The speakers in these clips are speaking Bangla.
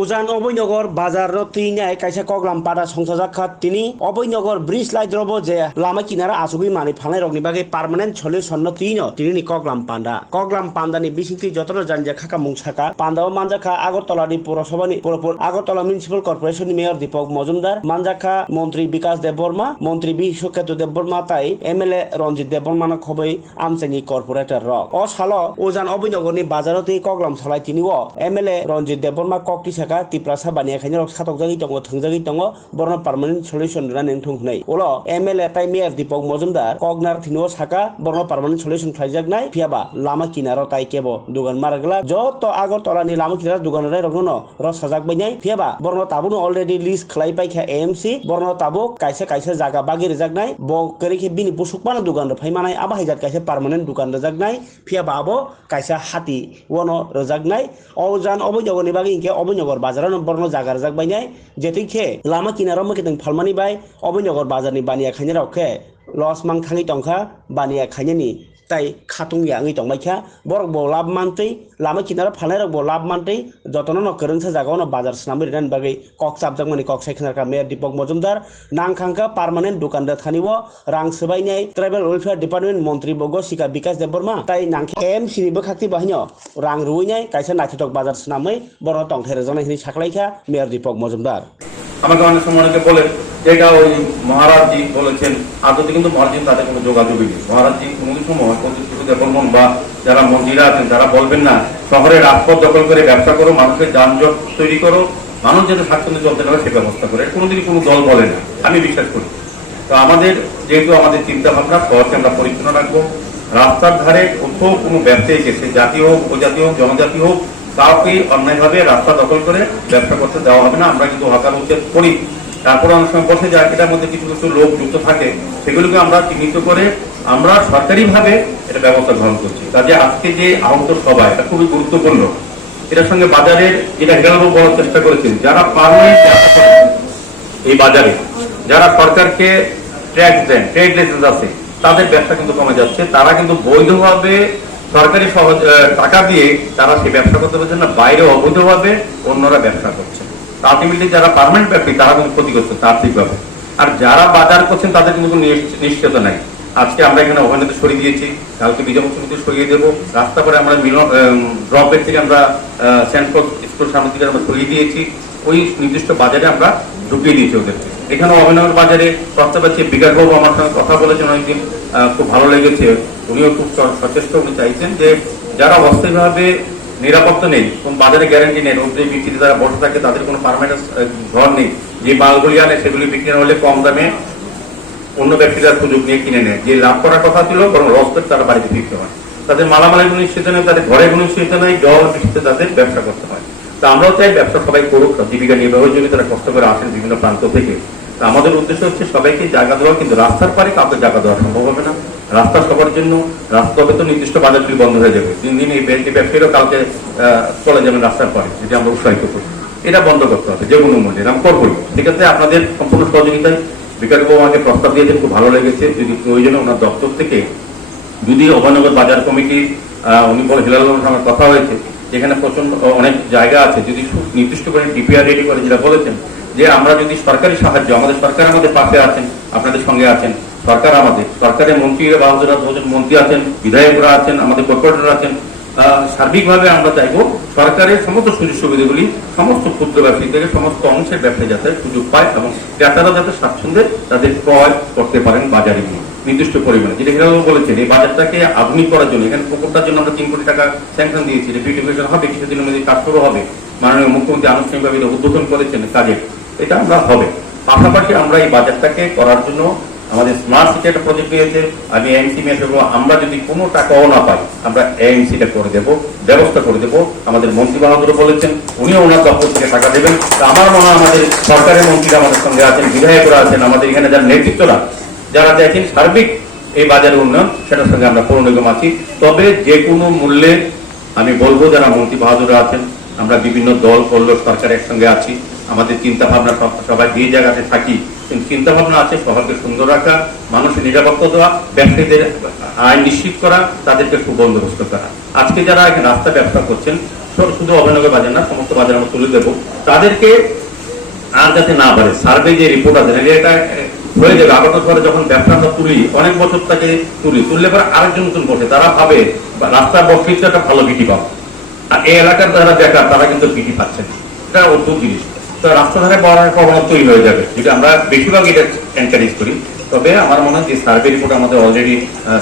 উজান অভয়নগর বাজার তিনায় কাইসা কগলাম পাড়া সংসদ জাখাত তিনি অভয়নগর ব্রিজ লাই দ্রব যে লামা কিনারা আসুবি মানি ফানাই রগনি বাগে পার্মানেন্ট সলিউশন তিনি কগলাম পান্ডানি বিসিংতি যতটা জানজা খাকা মুংসাকা পান্ডাও মানজাখা আগরতলানি পৌরসভানি আগরতলা মিউনিসিপাল কর্পোরেশননি মেয়র দীপক মজুমদার মানজাখা মন্ত্রী বিকাশ দেববর্মা মন্ত্রী বি সুকেতু দেববর্মা তাই এমএলএ রঞ্জিত দেববর্মানা খবই আমচাইনি কর্পোরেটর রক অ সাল উজান অভয়নগরনি বাজারতে কগলাম সালাই তিনি এমএলএ রঞ্জিত দেববর্মা ককটি সাকা তিপ্রাসা বানিয়া খাইনি রক সাতক জাগি দङ थोंजागि दङ बरन पार्मानेंट सल्यूशन रान थुंगनाय उलो एमएलए ताइ मेयर दीपक मजुमदार कगनार थिनो साका बरन पार्मानेंट सल्यूशन खाइजागनाय फियाबा लामा किनारो ताइ केबो दुगान मारगला जत आगरतलानि लामा किनार दुगान राय रगनो र सजाग बायनाय फियाबा बरन ताबुनो अलरेडी लिस्ट खलाय पाइखा एएमसी बरन ताबो काइसे जागा बागि रजागनाय ब करिखे बिनि पुसुकमाना दुगान फाइमानाय आबा हाइजात काइसे पार्मानेंट दुगान रजागनाय फियाबा आबो काइसे हाति वनो रजागनाय औजान अबयनगरनि बागि इनके अबयनगर बाजाराव बरन जागा रजाग बायनाय जेतिखे लामा किनाराव मकेतों फालमानि बाय अबयनगर बाजारनि बानिया खायनो रावखे लस मां थाङै टंखा बानिया खायनि ताइ खातुं याङै टंबायखा बरक बो लाब मानतै लामा किनारा फालनाय रक बो लाब मानतै जतन न करंसा जागाव न बाजार सनामि रेन बागै कक साबजाक मानि कक साइखनारका मेयर दीपक मजुमदार नांखांका पार्मानेंट दुकान दा थानिवो रां सोबायनाय ट्राइबल वेलफेयर डिपार्टमेंट मंत्री बगो सिका विकास देबबर्मा ताइ नांखे एमसी नि बखाक्ति बाहिनो रां रुइनाय काइसा नाथिटक बाजार सनामै बर टंथेर जनाय हिनि साखलायखा मेयर दीपक मजुमदार আমাকে অনেক সময় অনেকে বলে এটা ওই মহারাজজি বলেছেন আদতে কিন্তু মহারাজজি তাদের কোনো যোগাযোগই নেই। মহারাজজি কোনো সময় বলবেন বা যারা মন্ত্রীরা আছেন তারা বলবেন না শহরের রাজপথ দখল করে ব্যবসা করো, মানুষের যানজট তৈরি করো, মানুষ যেন স্বাচ্ছন্দ্যে চলতে পারে সে ব্যবস্থা করে, কোনোদিনই কোনো দল বলে না, আমি বিশ্বাস করি। তো আমাদের যেহেতু আমাদের চিন্তা ভাবনা শহরকে আমরা পরিচ্ছন্ন রাখবো, রাস্তার ধারে কোথাও কোনো ব্যবসায়ী এসে জাতি হোক উপজাতি হোক জনজাতি হোক কাউকে অন্যায়ভাবে রাস্তা দখল করে ব্যবসা করতে দেওয়া হবে না। আমরা কিন্তু হকার উচ্ছেদ করি, তারপরে অনেক সময় বসে যায়, এটার মধ্যে কিছু কিছু লোক যুক্ত থাকে, সেগুলোকে আমরা চিহ্নিত করে আমরা সরকারিভাবে এটা ব্যবস্থা গ্রহণ করছি। কাজে আজকে যে আহত সভা এটা খুবই গুরুত্বপূর্ণ। এটার সঙ্গে বাজারের যেটা হেরালবাবু বলার চেষ্টা করেছেন, যারা পার্মানেন্ট এই বাজারে যারা সরকারকে ট্যাক্স দেন, ট্রেড লাইসেন্স আছে, তাদের ব্যবসা কিন্তু কমে যাচ্ছে। তারা কিন্তু বৈধভাবে সরকারি টাকা দিয়ে তারা সেই ব্যবসা করতে পারছেন না, বাইরে অবৈধভাবে অন্যরা ব্যবসা করছে। আলটিমেটলি যারা পার্মানেন্ট ব্যক্তি তারা কিন্তু ক্ষতিগ্রস্ত আর্থিকভাবে, আর যারা বাজার করছেন তাদের কিন্তু নিশ্চয়তা নাই। আজকে আমরা এখানে ওখানে সরিয়ে দিয়েছি, কালকে বিজয় সমিতি সরিয়ে দেবো, রাস্তা করে আমরা ড্রপের থেকে আমরা সেন্ট পল স্কুল সামনে থেকে আমরা সরিয়ে দিয়েছি, ওই নির্দিষ্ট বাজারে আমরা ঢুকিয়ে দিয়েছি ওদেরকে। এখানে অভিনগর বাজারে প্রস্তাব আছে, বিকাশবাবু আমার সঙ্গে কথা বলেছেন অনেকদিন, খুব ভালো লেগেছে, উনিও খুব সচেষ্ট, উনি চাইছেন যে যারা অস্থায়ীভাবে নিরাপত্তা নেই, কোন বাজারে গ্যারান্টি নেই, রোদ্রে বিক্রি যারা বসে থাকে তাদের কোনো পারমানেন্ট ঘর নেই, যে মালগুলি আনে সেগুলি বিক্রি না হলে কম দামে অন্য ব্যক্তিরা সুযোগ নিয়ে কিনে নেয়, যে লাভ করার কথা ছিল বরং লস করে তারা বাড়িতে ফিরতে হয়, তাদের মালামালের কোনো নিশ্চিত নেই, তাদের ঘরের কোনো নিশ্চিত নেই, জল বৃষ্টিতে তাদের ব্যবসা করতে হয়। তা আমরাও চাই ব্যবসা সবাই করুক, জীবিকা নির্বাহের জন্য তারা কষ্ট করে আসেন বিভিন্ন প্রান্ত থেকে। তা আমাদের উদ্দেশ্য হচ্ছে সবাইকে জায়গা দেওয়া, কিন্তু রাস্তার পারে কাউকে জায়গা দেওয়া সম্ভব হবে না। রাস্তা সবার জন্য, রাস্তা হবে তো নির্দিষ্ট বাজারগুলি বন্ধ হয়ে যাবে, দিন দিন এই ব্যবসায়ীরাও কালকে চলে যাবেন রাস্তার পারে, যেটা আমরা উৎসাহিত করি। এটা বন্ধ করতে হবে যে কোনো মূল্যে, আমি করবোই। সেক্ষেত্রে আপনাদের সম্পূর্ণ সহযোগিতায় বিকাশবাবু আমাকে প্রস্তাব দিয়েছেন, খুব ভালো লেগেছে। যদি প্রয়োজনে ওনার দপ্তর থেকে যদি অভয়নগর বাজার কমিটি, উনি বলে হিলালবাবুর সঙ্গে কথা হয়েছে, যেখানে প্রচন্ড অনেক জায়গা আছে, যদি নির্দিষ্ট করে ডিপিআর রেডি করে, যেটা বলেছেন যে আমরা যদি সরকারি সাহায্য, আমাদের সরকার আমাদের পাশে আছেন, আপনাদের সঙ্গে আছেন, সরকার আমাদের সরকারের মন্ত্রীরা 12 মন্ত্রী আছেন, বিধায়করা আছেন, আমাদের কর্পোরেটর আছেন, সার্বিকভাবে আমরা চাইবো সরকারের সমস্ত সুযোগ সুবিধাগুলি সমস্ত ক্ষুদ্র ব্যবসায়ী থেকে সমস্ত অংশের ব্যবসায়ী যাতে সুযোগ পায় এবং ক্রেতারা যাতে স্বাচ্ছন্দ্যে তাদের ক্রয় করতে পারেন বাজারে গিয়ে নির্দিষ্ট পরিমাণে। যেটা হিরালবাবু বলেছেন, এই বাজারটাকে আধুনিক করার জন্য এখানে প্রকল্পটার জন্য আমরা 3 কোটি টাকা স্যাংশন দিয়েছি, বিউটিফিকেশন হবে, কিছুদিনের মধ্যে কাজ শুরু হবে, মাননীয় মুখ্যমন্ত্রী আনুষ্ঠানিকভাবে উদ্বোধন করেছেন কাজে, এটা আমরা হবে। পাশাপাশি আমরা এই বাজারটাকে করার জন্য আমাদের স্মার্ট সিটি একটা প্রজেক্ট নিয়েছে, আমি এএমসি মেয়ে দেবো, আমরা যদি কোনো টাকাও না পাই আমরা এএমসিটা করে দেবো, ব্যবস্থা করে দেবো। আমাদের মন্ত্রী বাহাদুরও বলেছেন, উনিও ওনার দপ্তর থেকে টাকা দেবেন। আমার মনে হয় আমাদের সরকারের মন্ত্রীরা আমাদের সঙ্গে আছেন, বিধায়করা আছেন, আমাদের এখানে যারা নেতৃত্বরা যারা দেখেন সার্বিক এই বাজারের উন্নয়ন, সেটার সঙ্গে আমরা পূর্ণনিগম আছি। তবে যে কোনো মূল্যে আমি বলবো যারা মন্ত্রী বাহাদুররা আছেন, আমরা বিভিন্ন দল করল সরকার একসঙ্গে আছি, আমাদের চিন্তা ভাবনা সবাই যে জায়গাতে থাকি, কিন্তু চিন্তা ভাবনা আছে শহরকে সুন্দর রাখা, মানুষের নিরাপত্তা দেওয়া, ব্যবসায়ীদের আয় নিশ্চিত করা, তাদেরকে সুবন্দোবস্ত করা। আজকে যারা এখানে রাস্তা ব্যবসা করছেন শুধু অভয়নগর বাজার না, সমস্ত বাজার আমরা তুলে দেবো। তাদেরকে আর যাতে না বাড়ে, সার্ভে যে রিপোর্ট আছে এটা হয়ে যাবে। আপাতত পরে যখন ব্যবসা আমরা তুলি, অনেক বছর তাকে তুললে পরে আরেকজন নতুন বসে, তারা ভাবে রাস্তার বসে একটা ভালো ভিটি পাবো, আর এই এলাকার যারা বেকার তারা কিন্তু ভিটি পাচ্ছে না। এটা অদ্ভুত জিনিস। তো রাস্তা ধারে বড় প্রবণতা তৈরি হয়ে যাবে যদি আমরা বেশিরভাগ এটা এনকারেজ করি। তবে আমার মনে হয় যে সার্ভে রিপোর্ট আমাদের অলরেডি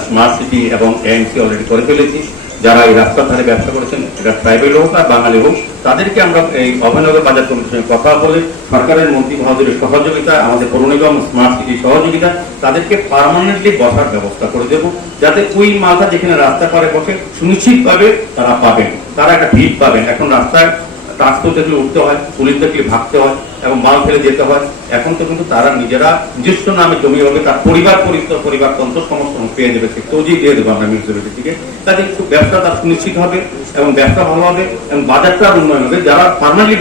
স্মার্ট সিটি এবং এএমসি অলরেডি করে ফেলেছি। যারা এই রাস্তার ধারে ব্যবসা করেছেন, এটা ট্রাইবেল হোক আর বাঙালি হোক, তাদেরকে আমরা এই অভয়নগর বাজার কমিটির সঙ্গে কথা বলে সরকারের মন্ত্রী মহোদয়ের সহযোগিতা, আমাদের পৌর নিগম স্মার্ট সিটির সহযোগিতা, তাদেরকে পার্মানেন্টলি বসার ব্যবস্থা করে দেবো, যাতে ওই মালটা যেখানে রাস্তা পারে বসে সুনিশ্চিতভাবে তারা পাবেন, তারা একটা ভিড় পাবেন। এখন রাস্তায় ট্রান্সপোর্ট দেখলে উঠতে হয়, পুলিশ দেখলে ভাগতে হয় এবং মাল ফেলে যেতে হয়। এখন তো কিন্তু তারা নিজেরা নিজস্ব নামে জমি হবে, তার পরিবারতন্ত্র সমস্ত পেয়ে যাবে, সে তৌজি দিয়ে দেবো আমরা মিউনিসিপ্যালিটি থেকে। তাদের ব্যবসা তার সুনিশ্চিত হবে এবং ব্যবসা ভালো হবে এবং বাজারটার উন্নয়ন হবে। যারা পার্মানেন্টলি